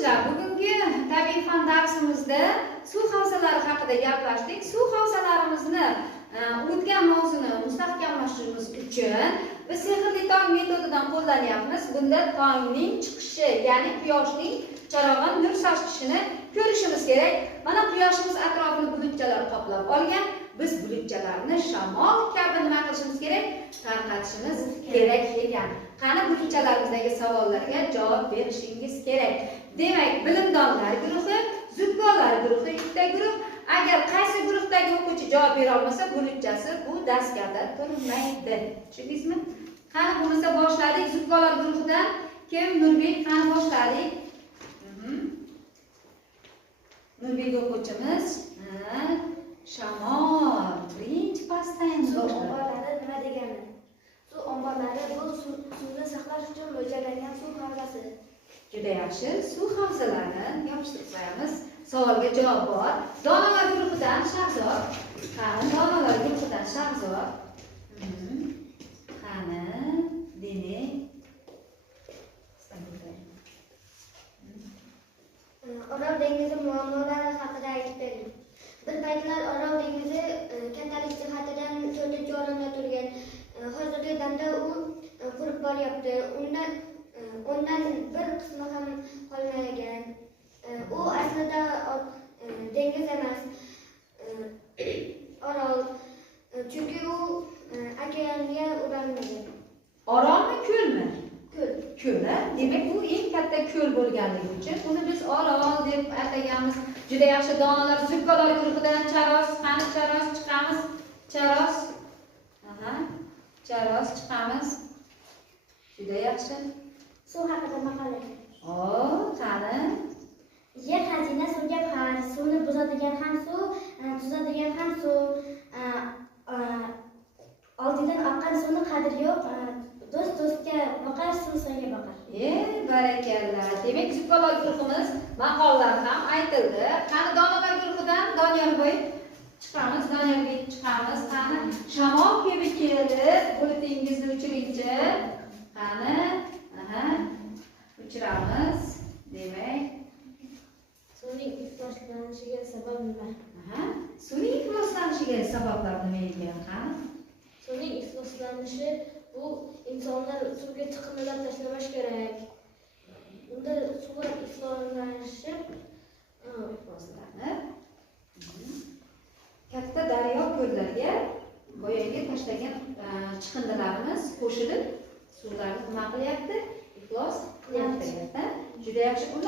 O'quvchilar, bugungi tabiiy fan darsimizda suv havzalari haqida gaplashdik. Suv havzalarimizni o'tgan mavzuni mustahkamlashtirishimiz uchun biz sehrli tong metodidan qo'llanyapmiz. Bunda tongning chiqishi, ya'ni quyoshning charog'on nur sochishini ko'rishimiz kerak. Mana quyoshimiz atrofini bulutchalar qoplab olgan. Biz bulutchalarni shamol kabi nima qilishimiz kerak? Tarqatishimiz kerak ekan. Qani bulutchalarimizdagi savollarga javob berishingiz kerak. Demak, bilimdonlar guruhi, zukkolar guruhi ikkita guruh. Agar qaysi guruhdagi o'quvchi javob bera olmasa, bulutchasi bu daskada turmaydi. Tushundingizmi? Qani bo'lmasa boshladik. Zukkolar guruhidan kim? Nurbek, qani boshladik. Nurbek o'quvchimiz, shamol. Birinchi pastdan omborlari nima degani? Suv omborlari bu suvni saqlash uchun mo'ljallangan suv havzasi. Juda yaxshi. Suv havzalarini yopishtirib qo'yamiz. Savolga javob bor. Donalar guruhidan Shahzod. Qani donalar guruhidan Shahzod. Qani demak. Orol dengizi muammolari haqida aytib bering. Bir paytlar Orol dengizi kattalik jihatidan 4-chi o'rinda turgan. Hozirgi damda u qurib boryapti. Undan bir qismi ham qolmagan. U aslida dengiz emas, Orol. Chunki u okeanga ulanmagan. Orolmi, ko'lmi? Ko'l. Ko'l. Demak, bu eng katta ko'l bo'lganligi uchun buni biz Orol deb ataganmiz. Juda yaxshi. Donalar zukkolar guruhidan Charos. Qani Charos chiqamiz? Charos. Charos chiqamiz. Juda yaxshi. Suv haqida maqola. Qani? Yer xazina suvga par, suvni buzadigan ham suv, tuzadigan ham suv. Oldidan oqqan suvni qadri yo'q. Do'st do'stga boqar, suv suvga boqar. Barakalla. Demak, zukkolar guruhimiz maqollar ham aytildi. Qani donalar guruhidan Doniyorboy chiqamiz, Doniyorga chiqamiz. Qani shamol kabi kelib, bulutingizni o'chiringchi. Qani? O'chiramiz. Demak, Suvning ifloslanishiga sabab nima? Suvning ifloslanishiga sabablar nima ekan? Qani? Suvning ifloslanishi bu insonlar suvga chiqindilar tashlamash kerak. Unda suv ifloslanib, katta daryo ko'llarga boyaga tashlagan chiqindilarimiz qo'shilib suvlarni nima qilyapti? Iflos qilyapti. Juda yaxshi.